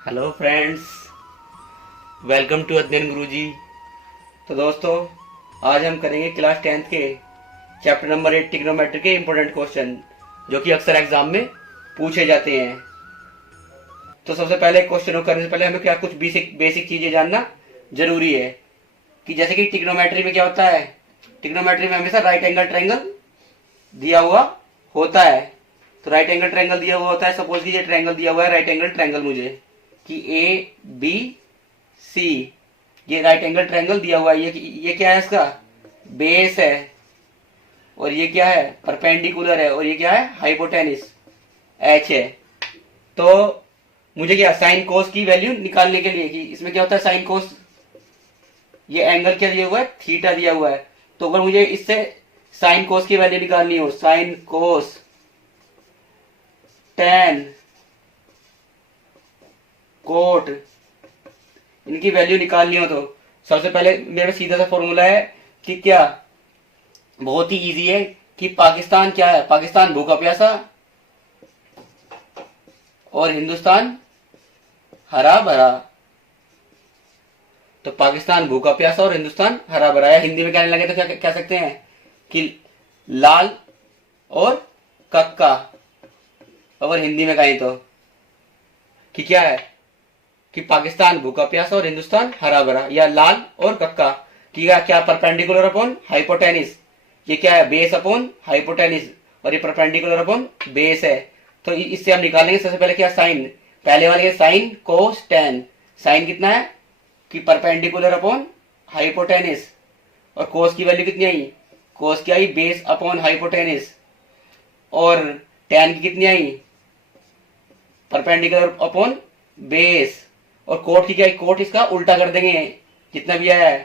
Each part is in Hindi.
हेलो फ्रेंड्स, वेलकम टू अध्ययन गुरुजी। तो दोस्तों, आज हम करेंगे क्लास 10th के चैप्टर नंबर 8 ट्रिग्नोमेट्री के इंपॉर्टेंट क्वेश्चन जो कि अक्सर एग्जाम में पूछे जाते हैं। तो सबसे पहले क्वेश्चन को करने से पहले हमें क्या कुछ बेसिक बेसिक चीजें जानना जरूरी है कि जैसे कि ट्रिग्नोमेट्री में क्या होता है। ट्रिग्नोमेट्री में हमेशा राइट एंगल ट्रायंगल दिया हुआ होता है। तो राइट एंगल ट्रायंगल दिया हुआ होता है। सपोज कीजिए ट्रायंगल दिया हुआ है, राइट एंगल ट्रायंगल मुझे कि ए बी सी, ये राइट एंगल ट्रायंगल दिया हुआ है। ये क्या है, इसका बेस है, और ये क्या है, परपेंडिकुलर है, और ये क्या है, हाइपोटेनिस एच है। तो मुझे क्या साइन कोस की वैल्यू निकालने के लिए कि इसमें क्या होता है साइन कोस, ये एंगल क्या दिया हुआ है, थीटा दिया हुआ है। तो अगर मुझे इससे साइन कोस की वैल्यू निकालनी हो, साइन कोस टेन कोट, इनकी वैल्यू निकालनी हो तो सबसे पहले मेरा सीधा सा फॉर्मूला है कि क्या, बहुत ही इजी है कि पाकिस्तान क्या है, पाकिस्तान भूखा प्यासा और हिंदुस्तान हरा भरा। तो पाकिस्तान भूखा प्यासा और हिंदुस्तान हरा भरा, या हिंदी में कहने लगे तो क्या कह सकते हैं कि लाल और कक्का। अगर हिंदी में कहें तो कि क्या है कि पाकिस्तान भूखा प्यासा और हिंदुस्तान हरा भरा, या लाल और कक्का। कि क्या परपेंडिकुलर अपॉन हाइपोटेनिस, ये क्या है, बेस अपॉन हाइपोटेनिस, और ये परपेंडिकुलर अपॉन बेस है। तो इससे हम निकालेंगे सबसे पहले क्या, साइन, पहले वाले साइन कोस टेन। साइन कितना है कि परपेंडिकुलर अपॉन हाइपोटेनिस, और कोस की वैल्यू कितनी आई, कोस की आई बेस अपॉन हाइपोटेनिस, और टेन की कितनी आई, परपेंडिकुलर अपॉन बेस, और कोट की क्या है, कोट इसका उल्टा कर देंगे जितना भी आया है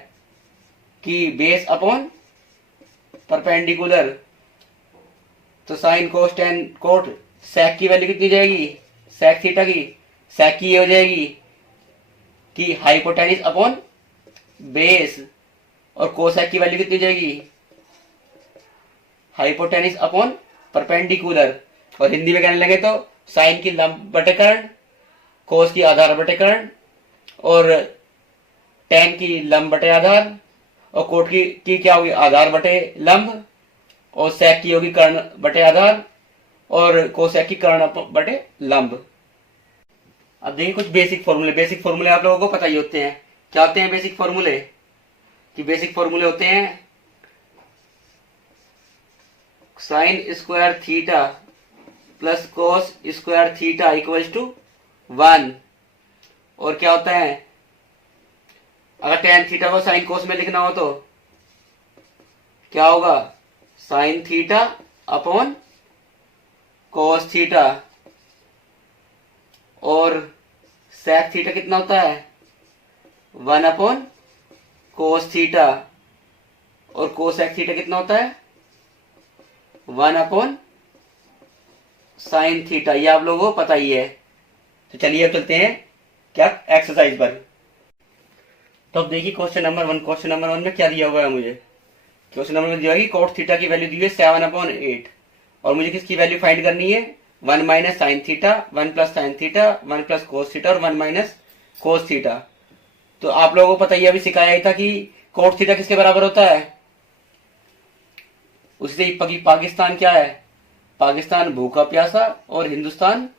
कि बेस अपॉन परपेंडिकुलर। तो साइन कोस टेन कोट, सेक की वैल्यू कितनी जाएगी, सेक थीटा की, सेक की ये हो जाएगी कि हाइपोटेनिस अपॉन बेस, और कोसेक की वैल्यू कितनी जाएगी, हाइपोटेनिस अपॉन परपेंडिकुलर। और हिंदी में कहने लगे तो साइन की लंब बटे कर्ण, कोस की आधार बटे कर्ण, और टेन की लंब बटे आधार, और कोट की क्या होगी, आधार बटे लंब, और सेक की होगी कर्ण बटे आधार, और कोसेक की कर्ण बटे लंब। अब देखिए कुछ बेसिक फॉर्मूले आप लोगों को पता ही होते हैं। क्या होते हैं बेसिक फॉर्मूले, कि बेसिक फॉर्मूले होते हैं sine square theta plus cos square theta equals to 1। और क्या होता है, अगर टेन थीटा को साइन कोस में लिखना हो तो क्या होगा, sine theta upon cos theta, और सेक थीटा कितना होता है, 1 अपॉन कोस थीटा, और कोसेक थीटा कितना होता है, 1 अपॉन साइन थीटा। ये आप लोगों को पता ही है। तो चलिए अब चलते हैं क्या एक्सरसाइज पर। तो अब देखिए क्वेश्चन नंबर वन में क्या दिया हुआ है मुझे। क्वेश्चन नंबर में दिया है कि कोट थीटा की वैल्यू दी है 7/8, और मुझे किसकी वैल्यू फाइंड करनी है, 1 minus sine theta, 1 plus sine theta, 1 plus cos theta, और 1 माइनस कोस थीटा। तो आप लोगों को पता ही, अभी सिखाया ही था कि कोट थीटा किसके बराबर होता है, उससे पाकिस्तान क्या है, पाकिस्तान भूखा प्यासा और हिंदुस्तान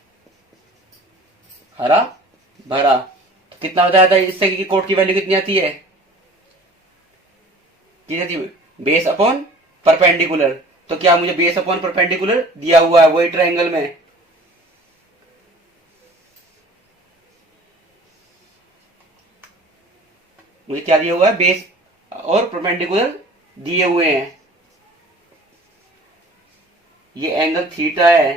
हरा भरा। तो कितना बताया था इससे कि कोट की वैल्यू कितनी आती है, बेस अपॉन परपेंडिकुलर। तो क्या मुझे बेस अपॉन परपेंडिकुलर दिया हुआ है वही ट्रायंगल में, मुझे क्या दिया हुआ है, बेस और परपेंडिकुलर दिए हुए हैं। ये एंगल थीटा है,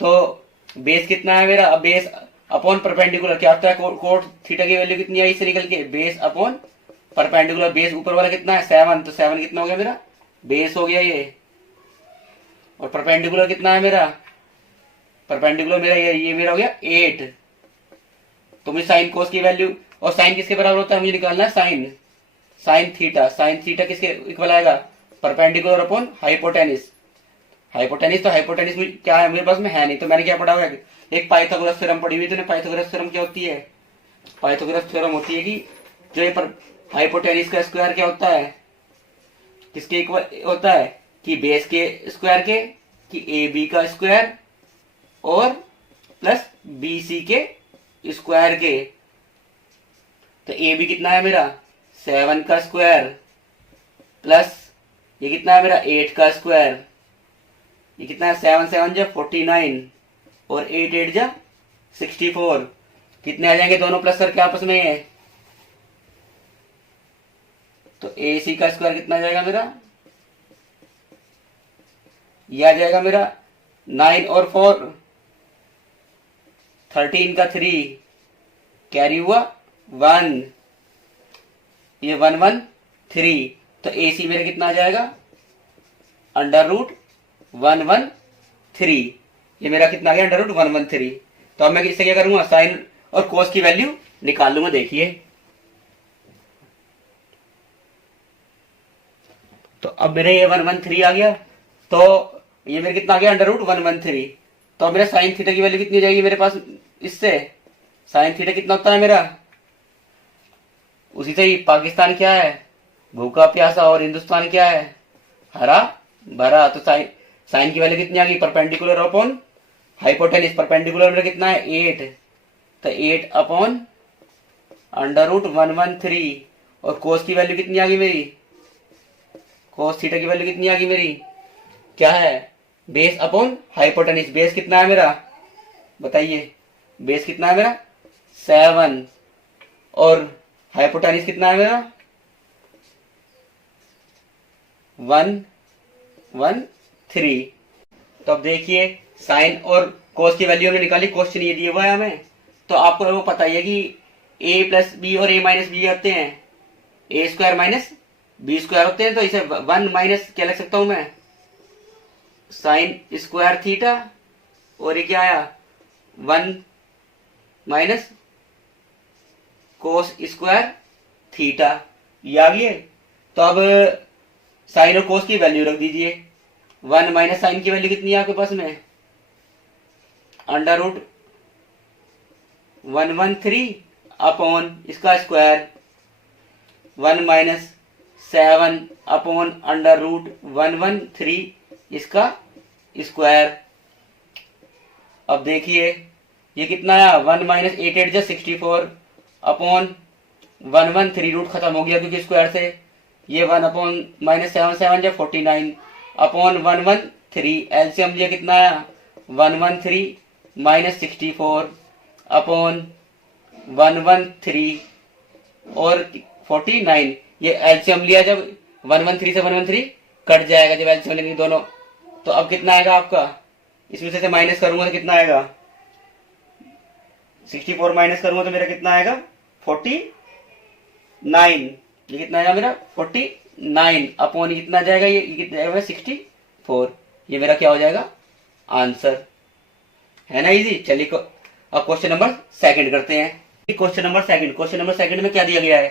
तो बेस कितना है मेरा, बेस अपॉन परपेंडिकुलर क्या होता है, कोट थीटा की वैल्यू कितनी आई इससे निकल के, बेस अपॉन परपेंडिकुलर। बेस ऊपर वाला कितना है 7, तो 7 कितना हो गया मेरा, बेस हो गया ये, और परपेंडिकुलर कितना है मेरा, परपेंडिकुलर मेरा ये मेरा हो गया 8। तो मुझे साइन कोस की वैल्यू, और साइन किसके बराबर होता है मुझे निकालना है, साइन थीटा। साइन थीटा किसके इक्वल आएगा, परपेंडिकुलर अपॉन हाइपोटेनिस। हाइपोटेनिस, तो हाइपोटेनिस में क्या है मेरे पास में है नहीं, तो मैंने क्या पढ़ा हुआ है, एक पाइथागोरस थ्योरम पढ़ी हुई। तो पाइथागोरस थ्योरम क्या होती है, पाइथागोरस थ्योरम होती है कि जो ये पर हाइपोटेनिस का स्क्वायर क्या होता है, किसके इक्वल होता है, कि बेस के स्क्वायर के, कि ए बी का स्क्वायर और प्लस बी सी के स्क्वायर के। तो ए बी कितना है मेरा 7 का स्क्वायर प्लस ये कितना है मेरा 8 का स्क्वायर, ये कितना है 7 7 जा 49 और 8 8 जा 64। कितने आ जाएंगे दोनों प्लस करके आपस में, तो ए सी का स्क्वायर कितना आ जाएगा मेरा, यह आ जाएगा मेरा 9 और 4 13 का 3 कैरी हुआ 1, ये 1 1 3। तो ए सी मेरा कितना आ जाएगा अंडर रूट 1 1 3, ये मेरा कितना आ गया अंडर रूट 1 1 3। तो अब मैं इससे क्या करूंगा, साइन और कोस की वैल्यू निकाल लूंगा। देखिए तो अब मेरे ये 1 1 3 आ गया, तो ये मेरे कितना आ गया अंडर रूट 1 1 3। तो अब मेरा साइन थीटा की वैल्यू कितनी हो जाएगी मेरे पास, इससे साइन थीटा कितना होता है मेरा, उसी से ही पाकिस्तान क्या है भूखा प्यासा और हिंदुस्तान क्या है हरा भरा। तो साइन की वैल्यू कितनी आ गई, परपेंडिकुलर अपॉन हाइपोटेनिस, परपेंडिकुलर मेरा कितना है 8, तो 8 अपॉन अंडर रूट 1 1 3। और कोस की वैल्यू कितनी आ गई मेरी, कोस थीटा की वैल्यू कितनी आ गई मेरी, क्या है बेस अपॉन हाइपोटेनिस। बेस कितना है मेरा बताइए, बेस कितना है मेरा 7 और हाइपोटेनिस कितना है मेरा 1 1 3। तो अब देखिए साइन और कोस की वैल्यू हमने निकाली, क्वेश्चन ये दिया हुआ है हमें। तो आपको वो पता ही है कि ए प्लस बी और ए माइनस बी होते हैं, ए स्क्वायर माइनस बी स्क्वायर होते हैं। तो इसे 1 माइनस क्या लिख सकता हूं मैं, साइन स्क्वायर थीटा, और ये क्या आया 1 माइनस कोस स्क्वायर थीटा, ये आ गई। तो अब साइन और कोस की वैल्यू रख दीजिए। 1 माइनस साइन की वैल्यू कितनी है आपके पास में अंडर रूट 1 1 3 अपॉन इसका square 1 minus 7 upon under root 1 1 3 इसका स्क्वायर। अब देखिए ये कितना आया 1 माइनस 8 8 जा 64 अपॉन 1 1 3, रूट खत्म हो गया क्योंकि स्क्वायर से, ये 1 अपॉन माइनस 7 7 जा 49 अपॉन 1 1 3। एलसीएम लिया कितना आया 1 1 3 माइनस 64 अपॉन 1 1 3 और 49। ये एलसीएम लिया जब 1 1 3 से 1 1 3 कट जाएगा जब एलसीएम लेंगे दोनों। तो अब कितना आएगा आपका, इसमें से माइनस करूंगा तो कितना आएगा 64 माइनस करूंगा तो मेरा कितना आएगा 49। ये कितना आएगा मेरा 49 अपॉन ये कितना जाएगा, ये कितना जाएगा 64। ये मेरा क्या हो जाएगा आंसर, है ना इजी। चलिए अब क्वेश्चन नंबर सेकंड करते हैं। क्वेश्चन नंबर सेकंड में क्या दिया गया है,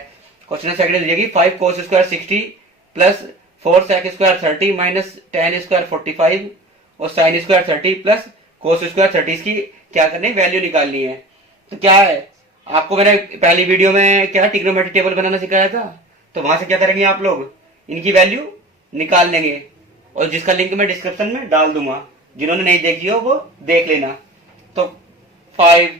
क्वेश्चन नंबर सेकंड में दिया गया 5 cos square 60 plus 4 sec square 30 minus tan square 45 और sin square 30 plus cos square 30 की क्या करनी है वैल्यू निकालनी है। तो क्या है, आपको मैंने पहली वीडियो में क्या ट्रिग्नोमेट्री टेबल बनाना सिखाया था, तो वहां से क्या करेंगे आप लोग इनकी वैल्यू निकाल लेंगे, और जिसका लिंक मैं डिस्क्रिप्शन में डाल दूंगा, जिन्होंने नहीं देखी हो वो देख लेना। तो 5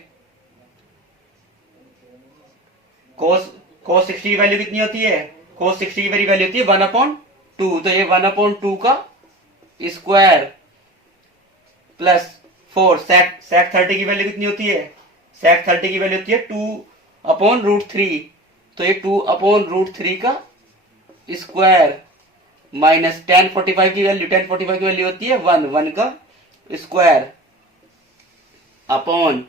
cos 60 की वैल्यू कितनी होती है, cos 60 की वैल्यू होती है 1/2। तो ये 1/2 का स्क्वायर प्लस 4 sec 30 की वैल्यू कितनी होती है, sec 30 की वैल्यू होती है 2/√3। तो ये 2/√3 का स्क्वायर माइनस tan 45 की वैल्यू होती है 1 का स्क्वायर अपॉन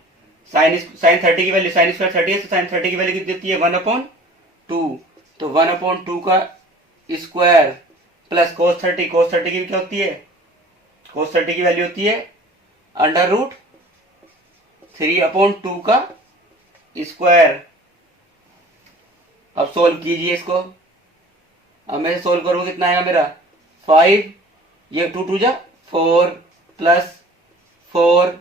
साइन 30 की वैल्यू, साइन स्क्वायर 30 है तो साइन 30 की वैल्यू कितनी होती है 1/2। तो 1/2 का स्क्वायर प्लस cos 30 की क्या होती है, cos 30 की वैल्यू होती है √3/2 का स्क्वायर। अब सोल्व कीजिए इसको। अब मैं सोल्व करूंगा कितना आएगा मेरा 5, ये 2 2 जा 4 प्लस 4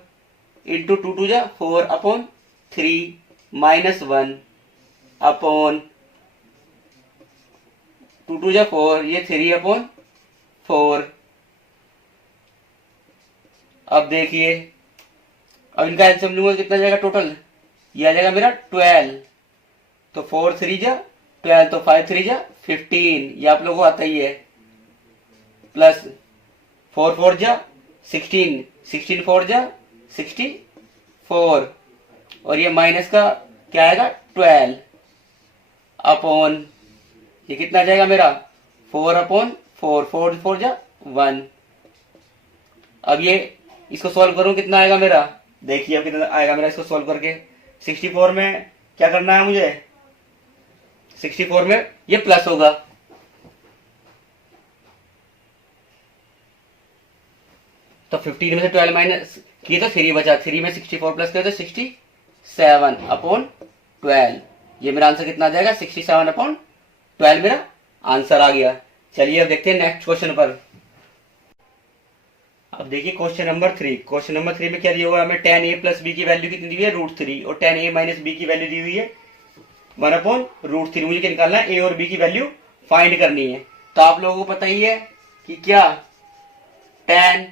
इंटू 2 टू जा 4 अपॉन 3 माइनस 1 अपॉन 2 टू जा 4, ये 3 अपॉन 4। अब देखिए, अब इनका एल्सियम लूंगा कितना जाएगा टोटल, ये आ जाएगा मेरा 12। तो 4 3 जा 12, तो 5 3 जा 15, ये आप लोगों को आता ही है। प्लस 4 4 जा 16, 16 4 जा 64, और ये माइनस का क्या आएगा 12 अपॉन, ये कितना आ जाएगा मेरा 4 अपॉन 4, 4 4 जा 1। अब ये इसको सॉल्व करूं कितना आएगा मेरा, देखिए अब कितना आएगा मेरा इसको सॉल्व करके। 64 में क्या करना है मुझे, 64 में ये प्लस होगा, तो 15 में से 12 माइनस किए तो 3 बचा, 3 में 64 प्लस किया तो 67 अपॉन 12। ये मेरा आंसर कितना आ जाएगा 67 अपॉन 12 मेरा आंसर आ गया। चलिए अब देखते हैं नेक्स्ट क्वेश्चन पर। अब देखिए क्वेश्चन नंबर 3। क्वेश्चन नंबर 3 में क्या दिया हुआ है हमें, tan a प्लस बी की वैल्यू कितनी दी हुई है √3, और tan a माइनस बी की वैल्यू दी हुई है 1 अपॉन √3। मुझे क्या निकालना है, a और b की वैल्यू फाइंड करनी है। तो आप लोगों को पता ही है कि क्या tan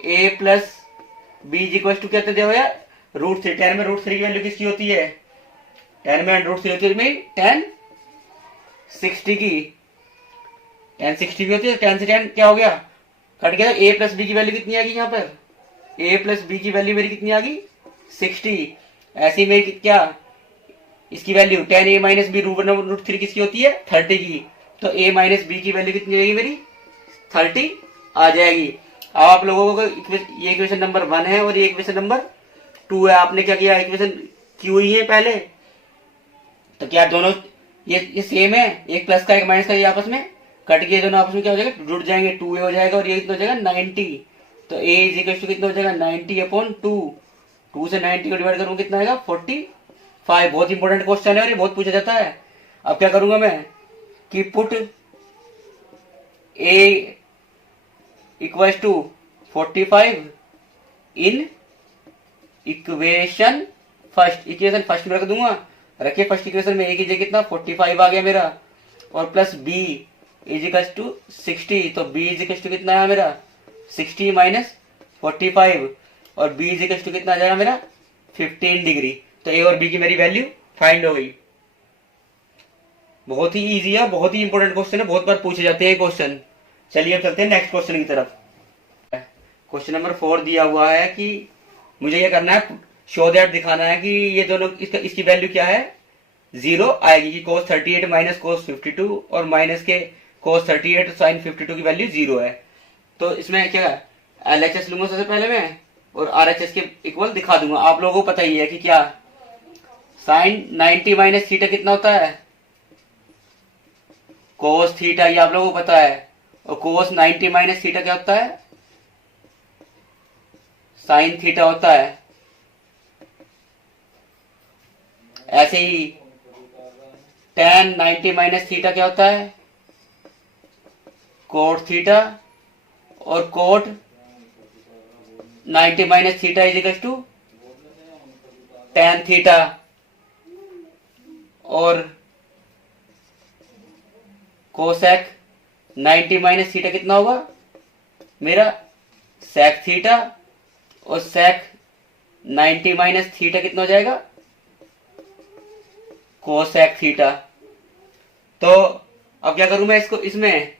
a plus b equal to क्या दिया हुआ है √3। tan में √3 की वैल्यू किसकी होती है, tan में √3 होती है में tan 60 की, tan 60 की होती है। tan से tan क्या हो गया, कट गया। a प्लस बी की वैल्यू कितनी आ गई, यहाँ पर a प्लस बी की वैल्यू मेरी कितनी आ गई 60। ऐसी मेरी क्या इसकी value tan a minus B √3 किसकी होती है 30 की, तो a माइनस बी की वैल्यू कितनी आएगी मेरी 30 आ जाएगी। अब आप लोगों को ये इक्वेशन नंबर 1 है और ये इक्वेशन नंबर 2 है। आपने क्या किया, इक्वेशन की हुई है पहले, तो क्या दोनों ये सेम है, एक प्लस का एक माइनस का, ये आपस में कट गए, दोनों आपस में क्या हो जाएगा जुड़ जाएंगे, 2a हो जाएगा और ये कितना हो जाएगा 90। तो a इज इक्वल टू कितना हो जाएगा 90 अपॉन 2, 2 से 90 को डिवाइड करूंगा कितना आएगा 45। बहुत इंपॉर्टेंट क्वेश्चन है और ये बहुत पूछा जाता है। अब क्या करूंगा मैं कि put a equal to 45 in equation first, equation first में रख दूंगा। रखिए फर्स्ट इक्वेशन में a की जगह कितना 45 आ गया मेरा, और plus b is equal to 60, तो b इज इक्वल टू कितना है मेरा 60 माइनस 45, और b इज इक्वल टू कितना आ जाएगा मेरा 15 डिग्री। तो a और b की मेरी वैल्यू फाइंड हो गई। बहुत ही इजी है, बहुत ही इंपॉर्टेंट क्वेश्चन है, बहुत बार पूछे जाते हैं क्वेश्चन। चलिए अब चलते हैं नेक्स्ट क्वेश्चन की तरफ। क्वेश्चन नंबर 4 दिया हुआ है कि मुझे ये करना है, शो दैट दिखाना है कि ये दोनों इसकी वैल्यू क्या है 0 आएगी, कि cos 38 माइनस cos 52 और माइनस के cos 38 sin 52 की वैल्यू 0 है। तो इसमें क्या LHS लूंगा सबसे पहले मैं, और RHS के इक्वल दिखा दूंगा। आप लोगों को पता ही है कि क्या sin 90 माइनस थीटा कितना होता है cos थीटा, ये आप लोगों को पता है, और cos 90 माइनस थीटा क्या होता है sin थीटा होता है। ऐसे ही tan 90 माइनस थीटा क्या होता है कोट थीटा, और cot 90 minus theta is equal to tan theta, और कोसेक 90 माइनस थीटा कितना होगा मेरा सेक थीटा, और सेक 90 माइनस थीटा कितना हो जाएगा कोसेक थीटा। तो अब क्या करूं मैं इसको, इसमें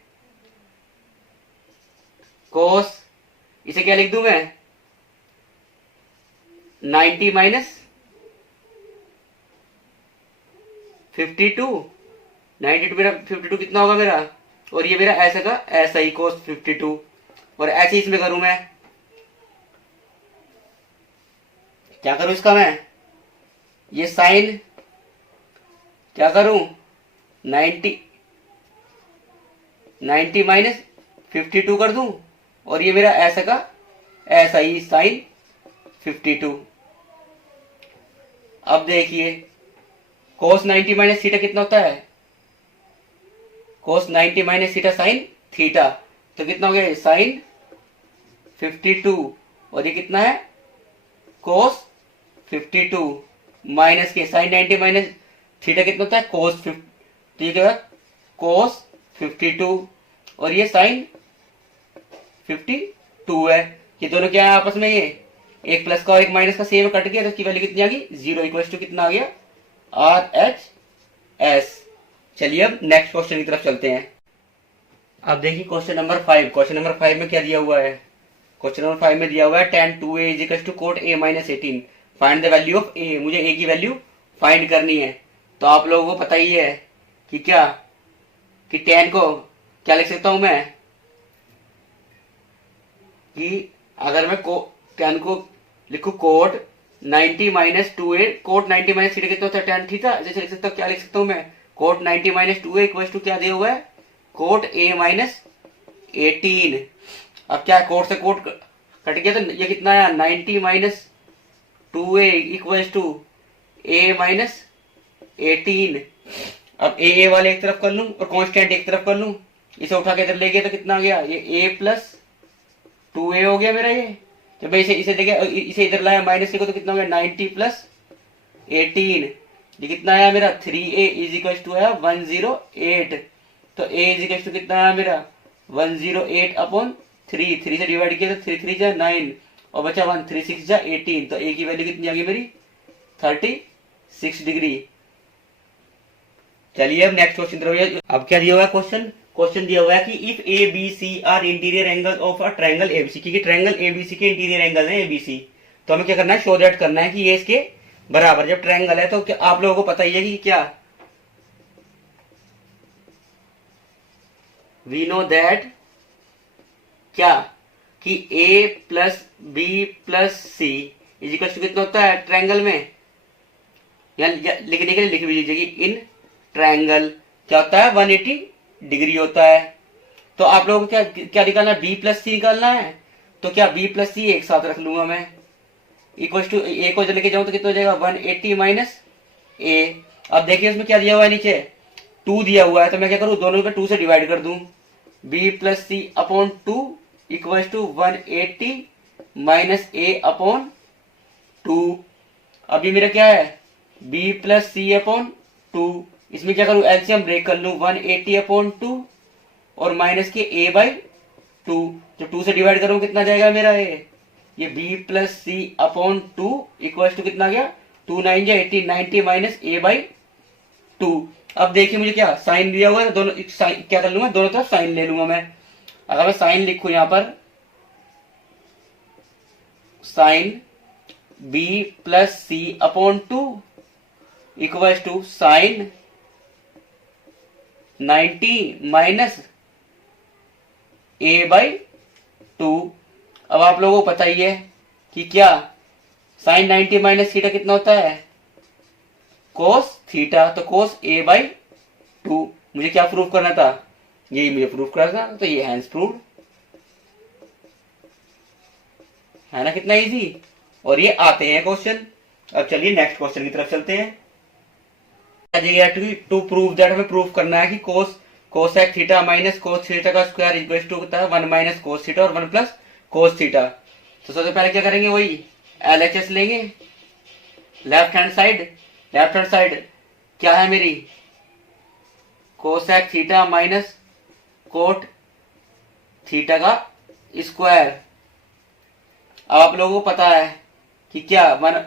कोस, इसे क्या लिख दूं मैं 90 माइनस 52, 92 मेरा 52 कितना होगा मेरा, और ये मेरा ऐसा का ऐसा ही कोस 52, और ऐसे ही इसमें करूं मैं, क्या करूं इसका मैं, ये साइन क्या करूं 90 माइनस 52 कर दूं, और ये मेरा ऐसा का ऐसा ही साइन 52। अब देखिए कोस 90 माइनस थीटा कितना होता है कोस 90 माइनस थीटा साइन थीटा, तो कितना हो गया साइन 52 और ये कितना है कोस 52 माइनस के साइन 90 माइनस थीटा कितना होता है कोस 50, तो ये क्या होगा कोस 52 और ये साइन 52 है। ये दोनों क्या है आपस में, ये एक प्लस का और एक माइनस का सेम कट गया तो इसकी वैल्यू कितनी आ गई 0 इक्वल टू कितना आ गया RHS। चलिए अब नेक्स्ट क्वेश्चन की तरफ चलते हैं। अब देखिए क्वेश्चन नंबर 5। क्वेश्चन नंबर 5 में क्या दिया हुआ है, क्वेश्चन नंबर 5 में दिया हुआ है tan 2a is equal to cot a minus 18 find the value of a। मुझे a की वैल्यू फाइंड करनी है। तो आप लोगों को पता ही है कि क्या कि tan को क्या लिख सकता हूं मैं, कि अगर मैं tan को लिखू cot 90 minus 2a, cot 90 minus theta कितना होता है tan थीटा, जैसे लिख सकता हूँ, क्या लिख सकता हूँ मैं coat 90 minus 2a equal to क्या दिया हुआ है कोट a माइनस 18। अब क्या कोट से कोट कट गया तो ये कितना है 90 minus 2a equal to a minus 18। अब a वाले एक तरफ कर लूं और कांस्टेंट एक तरफ कर लूं, इसे उठा के इधर ले गया तो कितना आ गया ये a प्लस 2a हो गया मेरा ये। जब मैं इसे देखिए इसे इधर लाया माइनस को तो कितना हो गया 90 प्लस 18, ये कितना आया मेरा 3a इज इक्वल टू आया 108। तो a इज इक्वल टू कितना आया मेरा 108 अपॉन 3 से डिवाइड किया तो 3 जा 9 और बचा 1 3 6 जा 18। तो a की वैल्यू कितनी आ गई मेरी 36 डिग्री। चलिए अब नेक्स्ट क्वेश्चन तरफ। अब क्या दिया हुआ है क्वेश्चन दिया हुआ है कि if A B C are interior angle of a triangle ABC, क्योंकि ट्रायंगल एबीसी के इंटीरियर एंगल है एबीसी, तो हमें क्या करना है शो दैट करना है कि ये इसके बराबर। जब ट्रायंगल है तो क्या आप लोगों को पता ही है कि क्या वी नो दैट क्या कि a plus B plus C is equal to कितना होता है ट्रायंगल में, या लिखने के लिए लिख भी लीजिए कि इन ट्रायंगल क्या होता है 180 डिग्री होता है। तो आप लोगों को क्या निकालना है b प्लस सी निकालना है। तो क्या b प्लस सी एक साथ रख लूंगा मैं, इक्वल टू a को लेके जाऊं तो कितना हो जाएगा 180 माइनस a। अब देखिए उसमें क्या दिया हुआ है नीचे 2 दिया हुआ है, तो मैं क्या करूं दोनों पे 2 से डिवाइड कर दूं, b plus C upon 2 equal to 180 minus a upon 2। अभी मेरा क्या है b प्लस सी अपॉन 2, इसमें क्या करूं एलसीएम ब्रेक कर लूं 180 अपॉन 2 और माइनस के a बाई 2। जब 2 से डिवाइड करूं कितना जाएगा मेरा ये b plus C upon 2 equal to कितना गया 2 9 जा 18 90 माइनस a बाई 2। अब देखिए मुझे क्या साइन दिया हुआ है, दोनों क्या कर लूंगा दोनों तरफ साइन ले लूंगा मैं। अगर मैं साइन लिखूं यहां पर sine b plus C upon 2 equal to sine 90 minus a by 2। अब आप लोगों को पता ही है कि क्या साइन 90 माइनस थीटा कितना होता है कोस थीटा, तो कोस a बाई 2। मुझे क्या प्रूव करना था, यही मुझे प्रूफ करना था, तो ये हैंस प्रूव्ड है ना, कितना इजी। और ये आते हैं क्वेश्चन। अब चलिए नेक्स्ट क्वेश्चन की तरफ चलते हैं। टू प्रूव दैट, हमें प्रूव करना है कि cosec theta minus cos theta का स्क्वायर इक्वल टू होता है 1 माइनस कोस थीटा और 1 प्लस कोस थीटा। तो सबसे पहले क्या करेंगे वही LHS लेंगे। लेफ्ट हैंड साइड क्या है मेरी cosec theta minus cot theta का स्क्वायर। अब आप लोगों को पता है कि क्या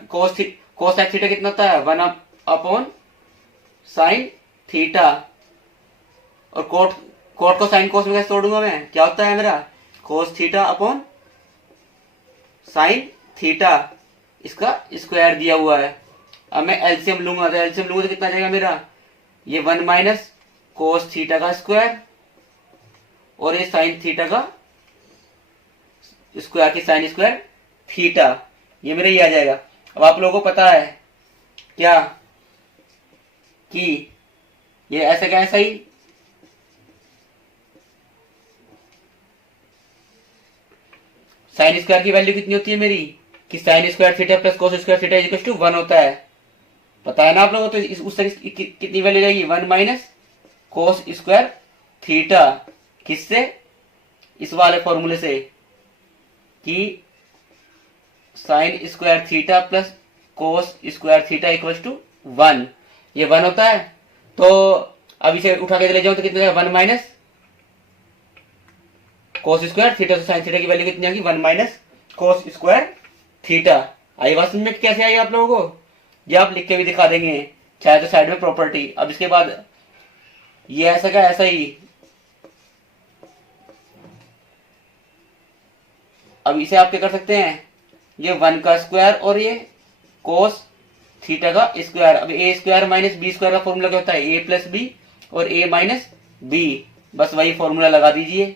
कोसेक थीटा कितना होता है 1 अपॉन साइन थीटा, और कोट को साइन कोस में कैसे तोड़ूंगा मैं, क्या होता है मेरा कोस थीटा अपॉन साइन थीटा, इसका स्क्वायर दिया हुआ है। अब मैं एलसीएम लूंगा तो कितना जाएगा मेरा ये 1 माइनस कोस थीटा का स्क्वायर और ये साइन थीटा का स्क्वायर की साइन स्क्वायर थीटा, ये मेरा ये आ जाएगा। अब आप लोगों को पता है क्या कि ये ऐसा क्या है सही, साइन स्क्वायर की वैल्यू कितनी होती है मेरी कि sine square theta plus cos square theta is equal to 1 होता है, पता है ना आप लोगों को। तो उस कितनी वैल्यू जाएगी 1 माइनस कोस स्क्वायर थीटा, किससे इस वाले फॉर्मूले से। कि sine square theta plus cos square theta equal to 1, ये 1 होता है। तो अब इसे उठा के ले जाओ तो कितना जाएगा, 1 माइनस कोस स्क्वायर थीटा, तो साइन थीटा की वैल्यू कितनी आएगी, 1 माइनस कोस स्क्वायर थीटा। आई बात समझ में कैसे आई आप लोगों को, ये आप लिख के भी दिखा देंगे चाहे तो साइड में प्रॉपर्टी। अब इसके बाद ये ऐसा का ऐसा ही, अब इसे आप क्या कर सकते हैं, ये 1 का स्क्वायर और ये कोस थीटा का स्क्वायर। अब ए स्क्वायर माइनस बी स्क्वायर का फॉर्मूला क्या होता है, ए प्लस बी और ए माइनस बी, बस वही फॉर्मूला लगा दीजिए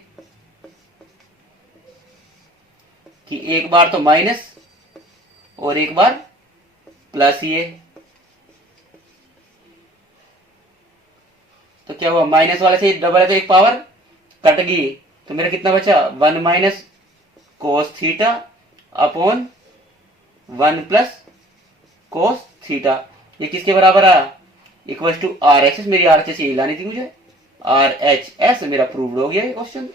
कि एक बार तो माइनस और एक बार प्लस, ये तो क्या हुआ, माइनस वाले से डबल है तो एक पावर कट गई, तो मेरा कितना बचा, 1 minus cos theta upon 1 plus cos theta. ये किसके बराबर आया, equal to R H S, मेरी आर एच एस यही लानी थी मुझे, आर एच एस मेरा प्रूव्ड हो गया ये क्वेश्चन।